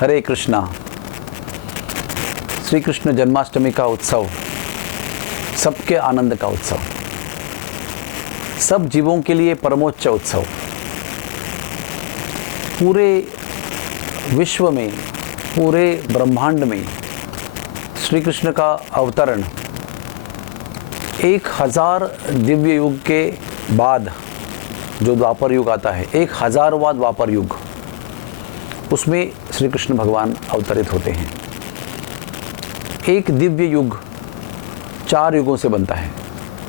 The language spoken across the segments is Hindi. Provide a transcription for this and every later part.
हरे कृष्णा। श्री कृष्ण जन्माष्टमी का उत्सव सबके आनंद का उत्सव, सब जीवों के लिए परमोच्च उत्सव। पूरे विश्व में, पूरे ब्रह्मांड में श्री कृष्ण का अवतरण 1000 दिव्य युग के बाद जो द्वापर युग आता है, 1000वां द्वापर युग, उसमें श्री कृष्ण भगवान अवतरित होते हैं। एक दिव्य युग 4 युगों से बनता है,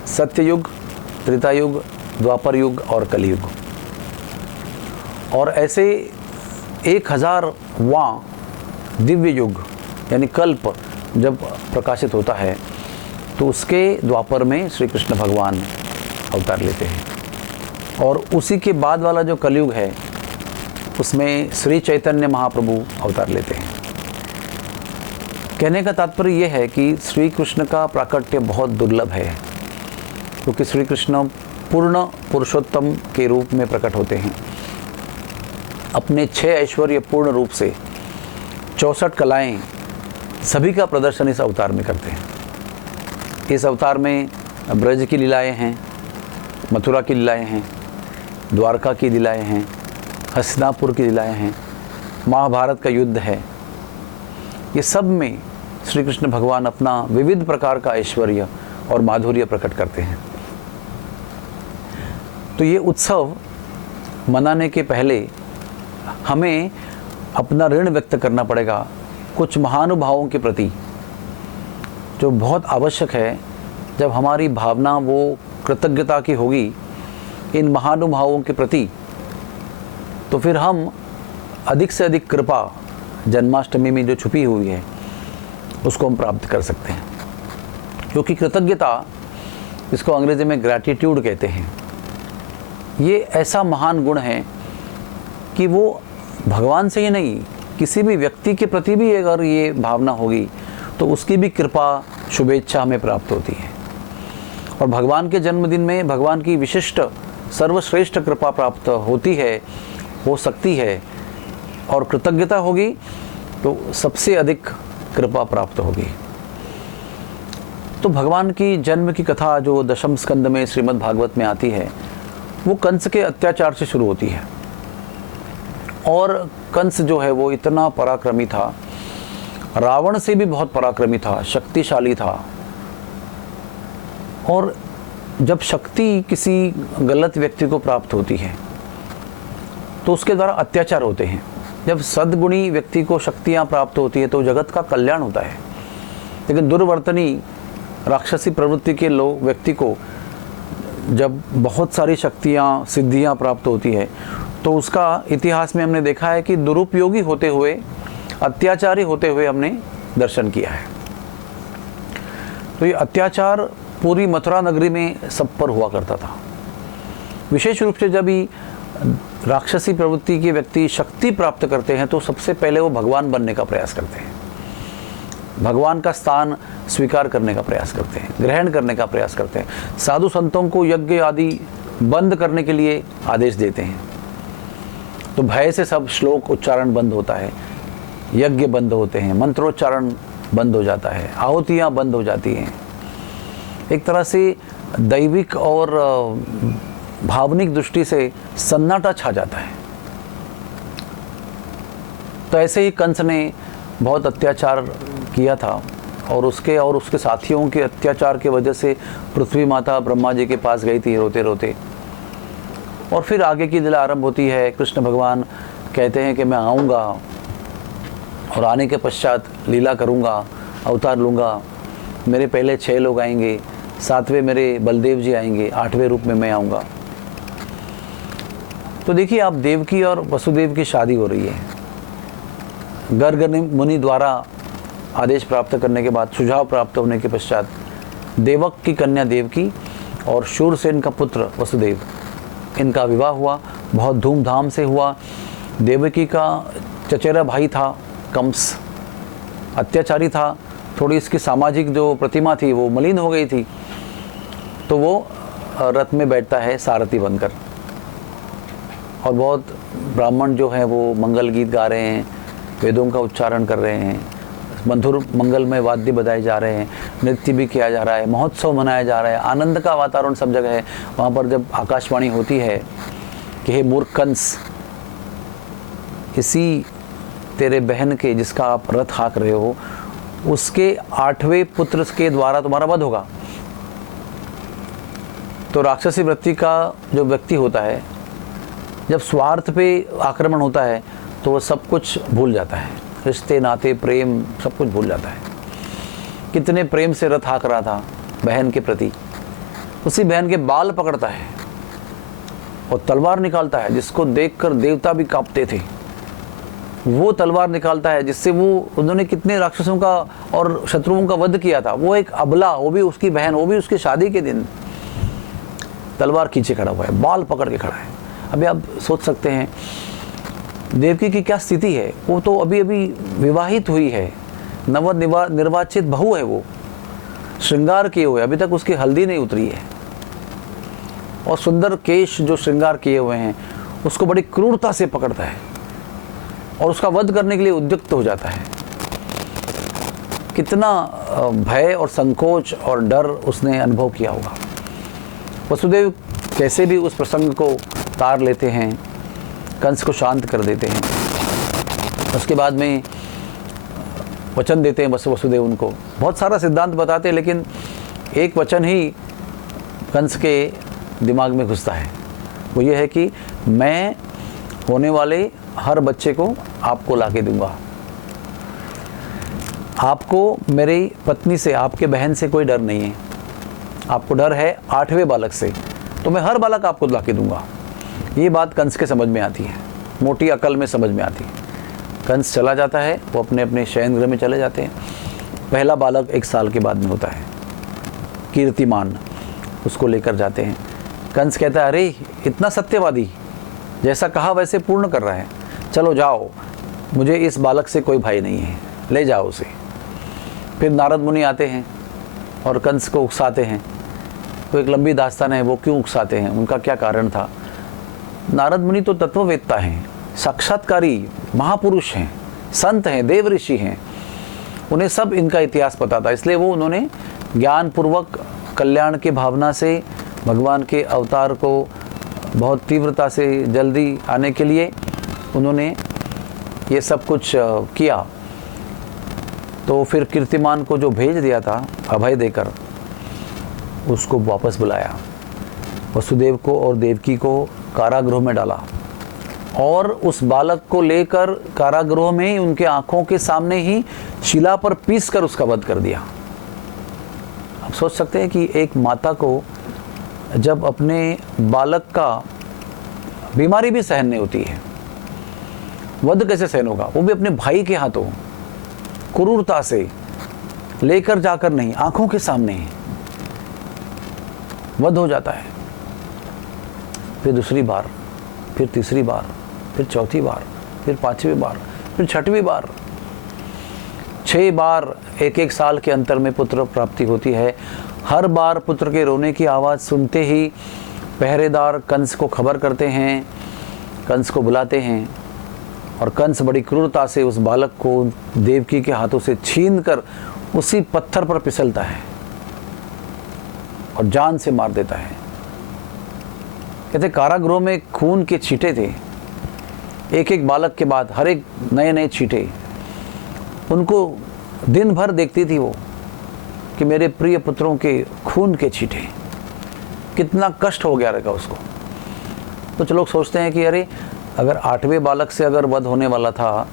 सत्य युग, त्रेता युग, द्वापर युग और कलयुग। और ऐसे 1000वां दिव्य युग यानी कल्प जब प्रकाशित होता है तो उसके द्वापर में श्री कृष्ण भगवान अवतार लेते हैं। और उसी के बाद वाला जो कलयुग है उसमें श्री चैतन्य महाप्रभु अवतार लेते हैं। कहने का तात्पर्य यह है कि श्री कृष्ण का प्राकट्य बहुत दुर्लभ है, क्योंकि श्री कृष्ण पूर्ण पुरुषोत्तम के रूप में प्रकट होते हैं। अपने 6 ऐश्वर्य पूर्ण रूप से 64 कलाएं सभी का प्रदर्शन इस अवतार में करते हैं। इस अवतार में ब्रज की लीलाएं हैं, मथुरा की लीलाएं हैं, द्वारका की लीलाएं हैं, हस्तिनापुर की लीलाएं हैं, महाभारत का युद्ध है। ये सब में श्री कृष्ण भगवान अपना विविध प्रकार का ऐश्वर्य और माधुर्य प्रकट करते हैं। तो ये उत्सव मनाने के पहले हमें अपना ऋण व्यक्त करना पड़ेगा कुछ महानुभावों के प्रति, जो बहुत आवश्यक है। जब हमारी भावना वो कृतज्ञता की होगी इन महानुभावों के प्रति, तो फिर हम अधिक से अधिक कृपा जन्माष्टमी में जो छुपी हुई है उसको हम प्राप्त कर सकते हैं। क्योंकि कृतज्ञता, इसको अंग्रेजी में ग्रैटिट्यूड कहते हैं, ये ऐसा महान गुण है कि वो भगवान से ही नहीं, किसी भी व्यक्ति के प्रति भी अगर ये भावना होगी तो उसकी भी कृपा, शुभेच्छा हमें प्राप्त होती है। और भगवान के जन्मदिन में भगवान की विशिष्ट सर्वश्रेष्ठ कृपा प्राप्त होती है, हो सकती है। और कृतज्ञता होगी तो सबसे अधिक कृपा प्राप्त होगी। तो भगवान की जन्म की कथा जो दशम स्कंद में श्रीमद् भागवत में आती है, वो कंस के अत्याचार से शुरू होती है। और कंस जो है वो इतना पराक्रमी था, रावण से भी बहुत पराक्रमी था, शक्तिशाली था। और जब शक्ति किसी गलत व्यक्ति को प्राप्त होती है तो उसके द्वारा अत्याचार होते हैं। जब सद्गुणी व्यक्ति को शक्तियाँ प्राप्त होती है तो जगत का कल्याण होता है। लेकिन दुर्वर्तनी राक्षसी प्रवृत्ति के लोग व्यक्ति को जब बहुत सारी शक्तियाँ, सिद्धियाँ प्राप्त होती है तो उसका इतिहास में हमने देखा है कि दुरुपयोगी होते हुए, अत्याचारी होते हुए हमने दर्शन किया है। तो ये अत्याचार पूरी मथुरा नगरी में सब पर हुआ करता था। विशेष रूप से जब ही राक्षसी प्रवृत्ति के व्यक्ति शक्ति प्राप्त करते हैं तो सबसे पहले वो भगवान बनने का प्रयास करते हैं, भगवान का स्थान स्वीकार करने का प्रयास करते हैं, ग्रहण करने का प्रयास करते हैं। साधु संतों को यज्ञ आदि बंद करने के लिए आदेश देते हैं। तो भय से सब श्लोक उच्चारण बंद होता है, यज्ञ बंद होते हैं, मंत्रोच्चारण बंद हो जाता है, आहुतियाँ बंद हो जाती हैं। एक तरह से दैविक और भावनिक दृष्टि से सन्नाटा छा जाता है। तो ऐसे ही कंस ने बहुत अत्याचार किया था और उसके साथियों के अत्याचार की वजह से पृथ्वी माता ब्रह्मा जी के पास गई थी रोते रोते। और फिर आगे की लीला आरंभ होती है। कृष्ण भगवान कहते हैं कि मैं आऊँगा और आने के पश्चात लीला करूँगा, अवतार लूँगा। मेरे पहले 6 लोग आएंगे, 7वें मेरे बलदेव जी आएंगे, 8वें रूप में मैं आऊँगा। तो देखिए आप, देवकी और वसुदेव की शादी हो रही है। गर्ग मुनि द्वारा आदेश प्राप्त करने के बाद, सुझाव प्राप्त होने के पश्चात देवक की कन्या देवकी और शूरसेन का पुत्र वसुदेव, इनका विवाह हुआ, बहुत धूमधाम से हुआ। देवकी का चचेरा भाई था कंस, अत्याचारी था, थोड़ी इसकी सामाजिक जो प्रतिमा थी वो मलिन हो गई थी। तो वो रथ में बैठता है सारथी बनकर, और बहुत ब्राह्मण जो हैं वो मंगल गीत गा रहे हैं, वेदों का उच्चारण कर रहे हैं, मधुर मंगलमय वाद्य बजाए जा रहे हैं, नृत्य भी किया जा रहा है, महोत्सव मनाया जा रहा है, आनंद का वातावरण सब जगह है। वहाँ पर जब आकाशवाणी होती है कि हे मूर्ख कंस, इसी तेरे बहन के जिसका आप रथ हाँक रहे हो, उसके 8वें पुत्र के द्वारा तुम्हारा वध होगा। तो राक्षसी वृत्ति का जो व्यक्ति होता है, जब स्वार्थ पे आक्रमण होता है तो वो सब कुछ भूल जाता है, रिश्ते नाते प्रेम सब कुछ भूल जाता है। कितने प्रेम से रथ हाँक रहा था बहन के प्रति, उसी बहन के बाल पकड़ता है और तलवार निकालता है, जिसको देखकर देवता भी कांपते थे। वो तलवार निकालता है जिससे उन्होंने कितने राक्षसों का और शत्रुओं का वध किया था। वो एक अबला, वो भी उसकी बहन, वो भी उसकी शादी के दिन तलवार खींचे खड़ा हुआ है, बाल पकड़ के खड़ा है। अभी आप सोच सकते हैं देवकी की क्या स्थिति है। वो तो अभी अभी विवाहित हुई है, निर्वाचित बहू है, वो श्रृंगार किए हुए, अभी तक उसकी हल्दी नहीं उतरी है, और सुंदर केश जो श्रृंगार किए हुए हैं उसको बड़ी क्रूरता से पकड़ता है और उसका वध करने के लिए उद्युक्त हो जाता है। कितना भय और संकोच और डर उसने अनुभव किया होगा। वसुदेव कैसे भी उस प्रसंग को तार लेते हैं, कंस को शांत कर देते हैं। उसके बाद में वचन देते हैं वसुदेव उनको, बहुत सारा सिद्धांत बताते हैं, लेकिन एक वचन ही कंस के दिमाग में घुसता है। वो ये है कि मैं होने वाले हर बच्चे को आपको लाके दूंगा। आपको मेरी पत्नी से, आपके बहन से कोई डर नहीं है। आपको डर है 8वें बालक से, तो मैं हर बालक आपको लाके दूंगा। ये बात कंस के समझ में आती है, मोटी अकल में समझ में आती है। कंस चला जाता है, वो अपने अपने शयन गृह में चले जाते हैं। पहला बालक 1 साल के बाद में होता है, कीर्तिमान, उसको लेकर जाते हैं। कंस कहता है अरे इतना सत्यवादी, जैसा कहा वैसे पूर्ण कर रहा है, चलो जाओ, मुझे इस बालक से कोई भय नहीं है, ले जाओ उसे। फिर नारद मुनि आते हैं और कंस को उकसाते हैं। तो एक लंबी दास्तान है, वो क्यों उकसाते हैं, उनका क्या कारण था। नारद मुनि तो तत्ववेत्ता हैं, साक्षात्कारी महापुरुष हैं, संत हैं, देव ऋषि हैं, उन्हें सब इनका इतिहास पता था। इसलिए वो उन्होंने ज्ञानपूर्वक कल्याण के भावना से भगवान के अवतार को बहुत तीव्रता से जल्दी आने के लिए उन्होंने ये सब कुछ किया। तो फिर कीर्तिमान को जो भेज दिया था अभय देकर, उसको वापस बुलाया। वसुदेव को और देवकी को कारागृह में डाला और उस बालक को लेकर कारागृह में ही उनके आंखों के सामने ही शिला पर पीसकर उसका वध कर दिया। आप सोच सकते हैं कि एक माता को जब अपने बालक का बीमारी भी सहन नहीं होती है, वध कैसे सहन होगा, वो भी अपने भाई के हाथों क्रूरता से लेकर जाकर नहीं, आंखों के सामने ही वध हो जाता है। फिर दूसरी बार, फिर तीसरी बार, फिर चौथी बार, फिर 5वीं बार, फिर 6वीं बार, 6 बार 1-1 साल के अंतर में पुत्र प्राप्ति होती है। हर बार पुत्र के रोने की आवाज़ सुनते ही पहरेदार कंस को खबर करते हैं, कंस को बुलाते हैं, और कंस बड़ी क्रूरता से उस बालक को देवकी के हाथों से छीनकर उसी पत्थर पर फिसलता है और जान से मार देता है। कहते कारागृह में खून के छींटे थे, एक एक बालक के बाद हर एक नए नए छींटे। उनको दिन भर देखती थी वो कि मेरे प्रिय पुत्रों के खून के छींटे, कितना कष्ट हो गया रहेगा उसको। कुछ लोग सोचते हैं कि अरे अगर 8वें बालक से अगर वध होने वाला था,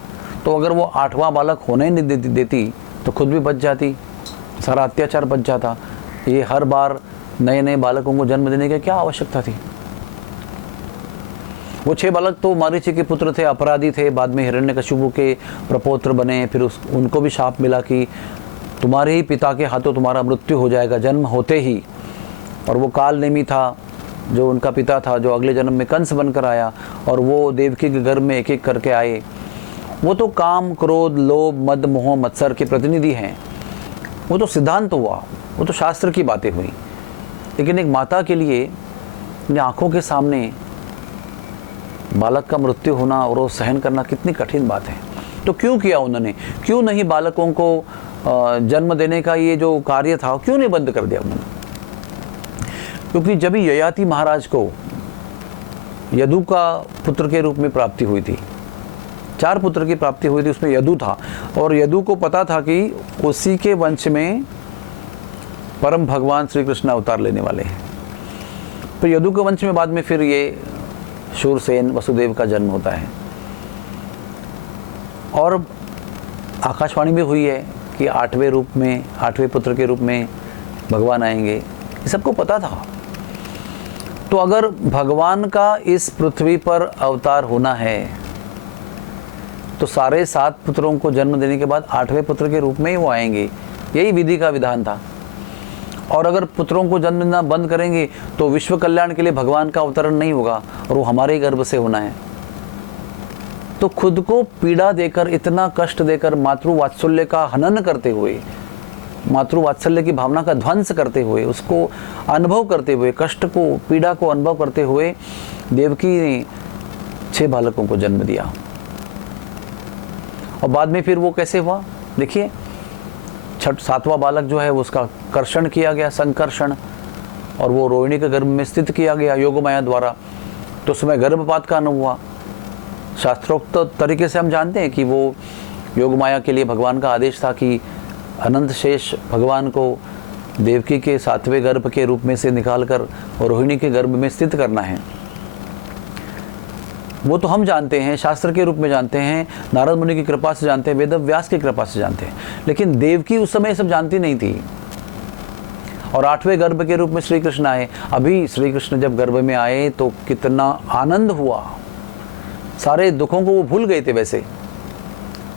तो अगर वो 8वां बालक होने ही नहीं देती तो खुद भी बच जाती, सारा अत्याचार बच जाता। ये हर बार नए नए बालकों को जन्म देने की क्या आवश्यकता थी। वो 6 बालक तो मारीची के पुत्र थे, अपराधी थे, बाद में हिरण्यकशिपु के प्रपौत्र बने। फिर उनको भी शाप मिला कि तुम्हारे ही पिता के हाथों तुम्हारा मृत्यु हो जाएगा जन्म होते ही। और वो काल नेमी था जो उनका पिता था, जो अगले जन्म में कंस बनकर आया, और वो देवकी के गर्भ में एक एक करके आए। वो तो काम, क्रोध, लोभ, मद, मोह, मत्सर के प्रतिनिधि हैं। वो तो सिद्धांत हुआ, वो तो शास्त्र की बातें हुई। लेकिन एक माता के लिए अपनी आंखों के सामने बालक का मृत्यु होना और वो सहन करना कितनी कठिन बात है। तो क्यों किया उन्होंने? क्यों नहीं बालकों को जन्म देने का ये जो कार्य था क्यों नहीं बंद कर दिया उन्होंने? क्योंकि जब ययाति महाराज को यदु का पुत्र के रूप में प्राप्ति हुई थी, 4 पुत्र की प्राप्ति हुई थी, उसमें यदु था, और यदु को पता था कि उसी के वंश में परम भगवान श्री कृष्ण अवतार लेने वाले हैं। तो यदु के वंश में बाद में फिर ये शूरसेन वसुदेव का जन्म होता है, और आकाशवाणी भी हुई है कि 8वें रूप में, 8वें पुत्र के रूप में भगवान आएंगे, ये सबको पता था। तो अगर भगवान का इस पृथ्वी पर अवतार होना है तो सारे 7 पुत्रों को जन्म देने के बाद 8वें पुत्र के रूप में ही वो आएंगे, यही विधि का विधान था। और अगर पुत्रों को जन्म देना बंद करेंगे तो विश्व कल्याण के लिए भगवान का अवतरण नहीं होगा और वो हमारे ही गर्भ से होना है। तो खुद को पीड़ा देकर, इतना कष्ट देकर, मातृवात्सल्य का हनन करते हुए, मातृवात्सल्य की भावना का ध्वंस करते हुए, उसको अनुभव करते हुए, कष्ट को, पीड़ा को अनुभव करते हुए देवकी ने 6 बालकों को जन्म दिया। और बाद में फिर वो कैसे हुआ देखिए, 7वां बालक जो है उसका कर्षण किया गया, संकर्षण, और वो रोहिणी के गर्भ में स्थित किया गया योगमाया द्वारा। तो उसमें गर्भपात का अनुभव हुआ। शास्त्रोक्त तरीके से हम जानते हैं कि वो योगमाया के लिए भगवान का आदेश था कि अनंत शेष भगवान को देवकी के 7वें गर्भ के रूप में से निकालकर और रोहिणी के गर्भ में स्थित करना है। वो तो हम जानते हैं, शास्त्र के रूप में जानते हैं, नारद मुनि की कृपा से जानते हैं, वेद व्यास की कृपा से जानते हैं, लेकिन देवकी उस समय सब जानती नहीं थी। और 8वें गर्भ के रूप में श्री कृष्ण आए। अभी श्री कृष्ण जब गर्भ में आए तो कितना आनंद हुआ, सारे दुखों को वो भूल गए थे। वैसे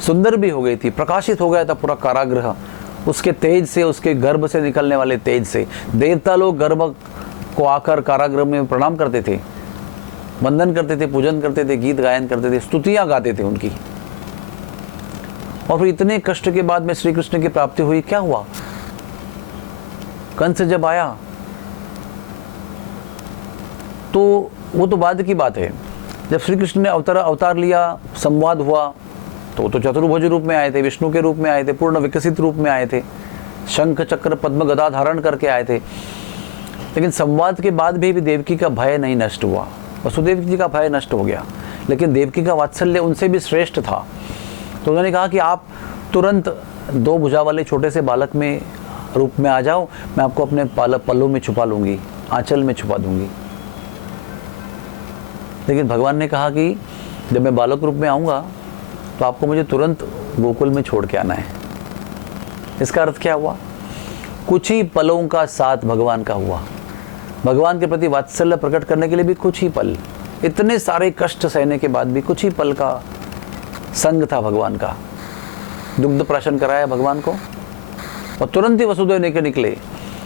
सुंदर भी हो गई थी, प्रकाशित हो गया था पूरा कारागृह उसके तेज से, उसके गर्भ से निकलने वाले तेज से। देवता लोग गर्भ को आकर कारागृह में प्रणाम करते थे, वंदन करते थे, पूजन करते थे, गीत गायन करते थे, स्तुतियां गाते थे उनकी। और फिर इतने कष्ट के बाद में श्री कृष्ण की प्राप्ति हुई। क्या हुआ? कंस जब आया तो वो तो बाद की बात है। जब श्री कृष्ण ने अवतार लिया, संवाद हुआ, तो चतुर्भुज रूप में आए थे, विष्णु के रूप में आए थे, पूर्ण विकसित रूप में आए थे, शंख चक्र पद्म गदा धारण करके आए थे। लेकिन संवाद के बाद भी देवकी का भय नहीं नष्ट हुआ, वसुदेव जी का भय नष्ट हो गया, लेकिन देवकी का वात्सल्य उनसे भी श्रेष्ठ था। तो उन्होंने कहा कि आप तुरंत 2 भुजा वाले छोटे से बालक में रूप में आ जाओ, मैं आपको अपने पल्लों में छुपा लूंगी, आंचल में छुपा दूंगी। लेकिन भगवान ने कहा कि जब मैं बालक रूप में आऊँगा तो आपको मुझे तुरंत गोकुल में छोड़ के आना है। इसका अर्थ क्या हुआ? कुछ ही पलों का साथ भगवान का हुआ। भगवान के प्रति वात्सल्य प्रकट करने के लिए भी कुछ ही पल, इतने सारे कष्ट सहने के बाद भी कुछ ही पल का संग था भगवान का। दुग्ध प्राशन कराया भगवान को और तुरंत ही वसुदेव लेकर निकले।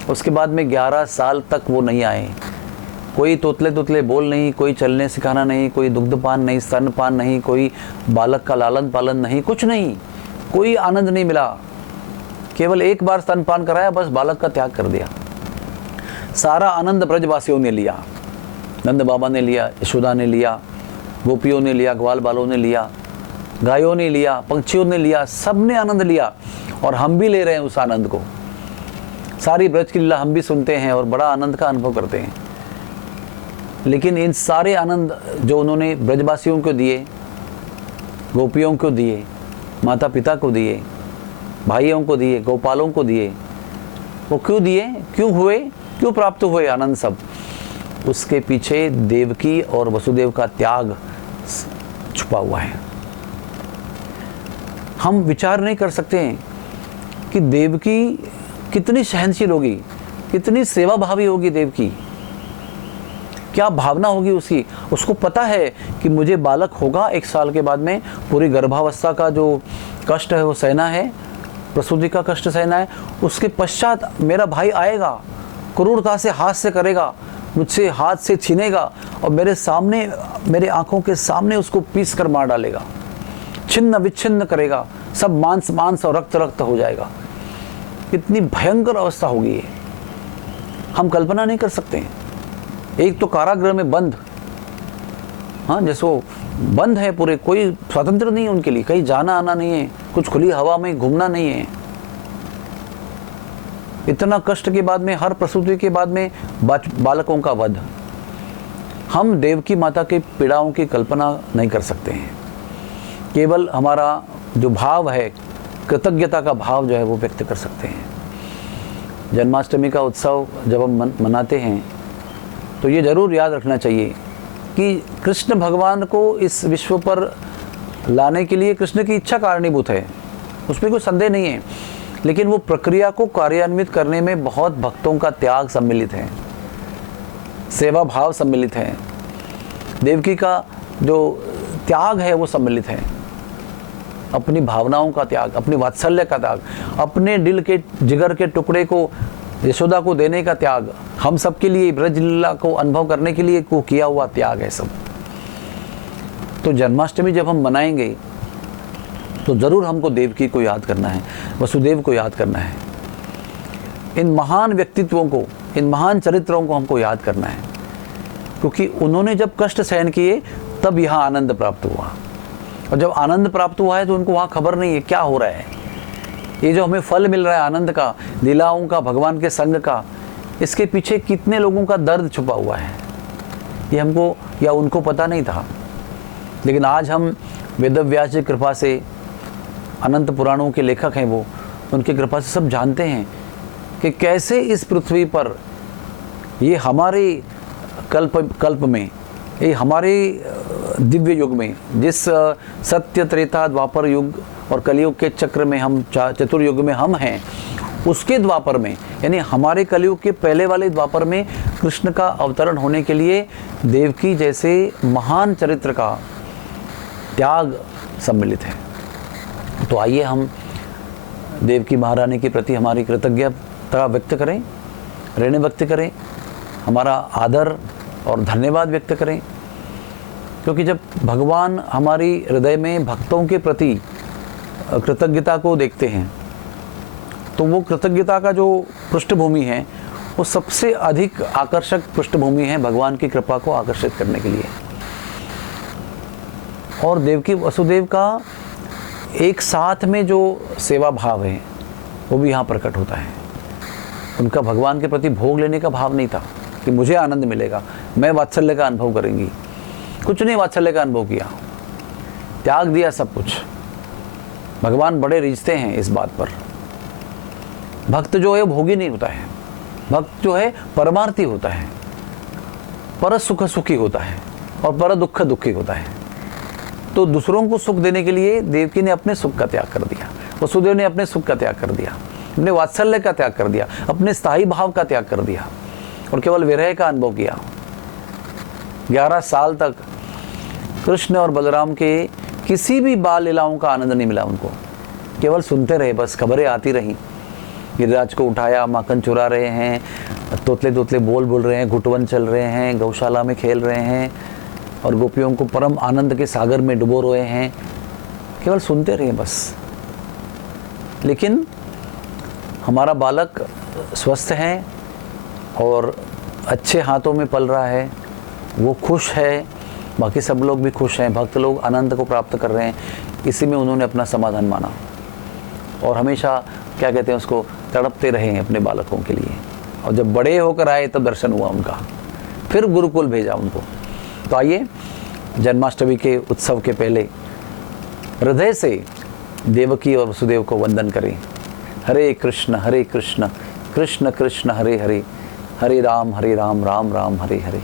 उसके बाद में 11 साल तक वो नहीं आए। कोई तोतले बोल नहीं, कोई चलने सिखाना नहीं, कोई दुग्धपान नहीं, स्तनपान नहीं, कोई बालक का लालन पालन नहीं, कुछ नहीं, कोई आनंद नहीं मिला। केवल एक बार स्तनपान कराया, बस बालक का त्याग कर दिया। सारा आनंद ब्रजवासियों ने लिया, नंद बाबा ने लिया, यशोदा ने लिया, गोपियों ने लिया, ग्वाल बालों ने लिया, गायों ने लिया, पंछियों ने लिया, सब ने आनंद लिया। और हम भी ले रहे हैं उस आनंद को। सारी ब्रज की लीला हम भी सुनते हैं और बड़ा आनंद का अनुभव करते हैं। लेकिन इन सारे आनंद जो उन्होंने ब्रजवासियों को दिए, गोपियों को दिए, माता पिता को दिए, भाइयों को दिए, गोपालों को दिए, वो क्यों दिए, क्यों हुए, क्यों प्राप्त हुए आनंद सब? उसके पीछे देवकी और वसुदेव का त्याग छुपा हुआ है। हम विचार नहीं कर सकते हैं कि देवकी कितनी सहनशील होगी, कितनी सेवा भावी होगी देवकी, क्या भावना होगी उसकी। उसको पता है कि मुझे बालक होगा 1 साल के बाद में, पूरी गर्भावस्था का जो कष्ट है वो सहना है, प्रसूति का कष्ट सहना है। उसके पश्चात मेरा भाई आएगा, क्रूरता से हाथ से करेगा, मुझसे हाथ से छीनेगा और मेरे सामने, मेरे आंखों के सामने उसको पीस कर मार डालेगा, छिन्न विच्छिन्न करेगा, सब मांस मांस और रक्त रक्त हो जाएगा। कितनी भयंकर अवस्था होगी ये, हम कल्पना नहीं कर सकते हैं। एक तो कारागृह में बंद, हाँ, जैसे वो बंद है पूरे, कोई स्वतंत्र नहीं है उनके लिए, कहीं जाना आना नहीं है, कुछ खुली हवा में घूमना नहीं है। इतना कष्ट के बाद में, हर प्रसूति के बाद में बालकों का वध, हम देवकी माता के पीड़ाओं की कल्पना नहीं कर सकते हैं। केवल हमारा जो भाव है, कृतज्ञता का भाव जो है वो व्यक्त कर सकते हैं। जन्माष्टमी का उत्सव जब हम मनाते हैं तो ये ज़रूर याद रखना चाहिए कि कृष्ण भगवान को इस विश्व पर लाने के लिए कृष्ण की इच्छा कारणीभूत है, उसमें कोई संदेह नहीं है। लेकिन वो प्रक्रिया को कार्यान्वित करने में बहुत भक्तों का त्याग सम्मिलित है, सेवा भाव सम्मिलित है, देवकी का जो त्याग है वो सम्मिलित है, अपनी भावनाओं का त्याग, अपनी वात्सल्य का त्याग, अपने दिल के जिगर के टुकड़े को यशोदा को देने का त्याग, हम सब के लिए ब्रज लीला को अनुभव करने के लिए को किया हुआ त्याग है सब। तो जन्माष्टमी जब हम मनाएंगे तो ज़रूर हमको देवकी को याद करना है, वसुदेव को याद करना है, इन महान व्यक्तित्वों को, इन महान चरित्रों को हमको याद करना है, क्योंकि उन्होंने जब कष्ट सहन किए तब यहाँ आनंद प्राप्त हुआ। और जब आनंद प्राप्त हुआ है तो उनको वहाँ खबर नहीं है क्या हो रहा है, ये जो हमें फल मिल रहा है आनंद का, लीलाओं का, भगवान के संग का, इसके पीछे कितने लोगों का दर्द छुपा हुआ है, ये हमको या उनको पता नहीं था। लेकिन आज हम वेदव्यास जी कृपा से, अनंत पुराणों के लेखक हैं वो, उनकी कृपा से सब जानते हैं कि कैसे इस पृथ्वी पर ये हमारे कल्प में, ये हमारे दिव्य युग में, जिस सत्य त्रेता द्वापर युग और कलयुग के चक्र में हम, चतुर्युग में हम हैं, उसके द्वापर में, यानी हमारे कलयुग के पहले वाले द्वापर में कृष्ण का अवतरण होने के लिए देवकी जैसे महान चरित्र का त्याग सम्मिलित है। तो आइए हम देवकी महारानी के प्रति हमारी कृतज्ञता व्यक्त करें, ऋण व्यक्त करें, हमारा आदर और धन्यवाद व्यक्त करें, क्योंकि जब भगवान हमारी हृदय में भक्तों के प्रति कृतज्ञता को देखते हैं तो वो कृतज्ञता का जो पृष्ठभूमि है वो सबसे अधिक आकर्षक पृष्ठभूमि है भगवान की कृपा को आकर्षित करने के लिए। और देवकी वसुदेव का एक साथ में जो सेवा भाव है वो भी यहाँ प्रकट होता है। उनका भगवान के प्रति भोग लेने का भाव नहीं था कि मुझे आनंद मिलेगा, मैं वात्सल्य का अनुभव करेंगी, कुछ नहीं वात्सल्य का अनुभव किया, त्याग दिया सब कुछ। भगवान बड़े रीझते हैं इस बात पर। भक्त जो है भोगी नहीं होता है, भक्त जो है परमार्थी होता है, पर सुख सुखी होता है और पर दुख दुखी होता है। तो दूसरों को सुख देने के लिए देवकी ने अपने सुख का त्याग कर दिया, वसुदेव ने अपने सुख का त्याग कर दिया, अपने वात्सल्य का त्याग कर दिया, अपने स्थायी भाव का त्याग कर दिया और केवल विरह का अनुभव किया। 11 साल तक कृष्ण और बलराम के किसी भी बाल लीलाओं का आनंद नहीं मिला उनको, केवल सुनते रहे, बस खबरें आती रहीं। गिरिराज को उठाया, माखन चुरा रहे हैं, तोतले तोतले बोल रहे हैं, घुटवन चल रहे हैं, गौशाला में खेल रहे हैं और गोपियों को परम आनंद के सागर में डुबो रहे हैं, केवल सुनते रहे बस। लेकिन हमारा बालक स्वस्थ है और अच्छे हाथों में पल रहा है, वो खुश है, बाकी सब लोग भी खुश हैं, भक्त लोग आनंद को प्राप्त कर रहे हैं, इसी में उन्होंने अपना समाधान माना और हमेशा क्या कहते हैं उसको, तड़पते रहे अपने बालकों के लिए। और जब बड़े होकर आए तब दर्शन हुआ उनका, फिर गुरुकुल भेजा उनको। तो आइए जन्माष्टमी के उत्सव के पहले हृदय से देवकी और वसुदेव को वंदन करें। हरे कृष्ण कृष्ण कृष्ण हरे हरे, हरे राम राम राम हरे हरे।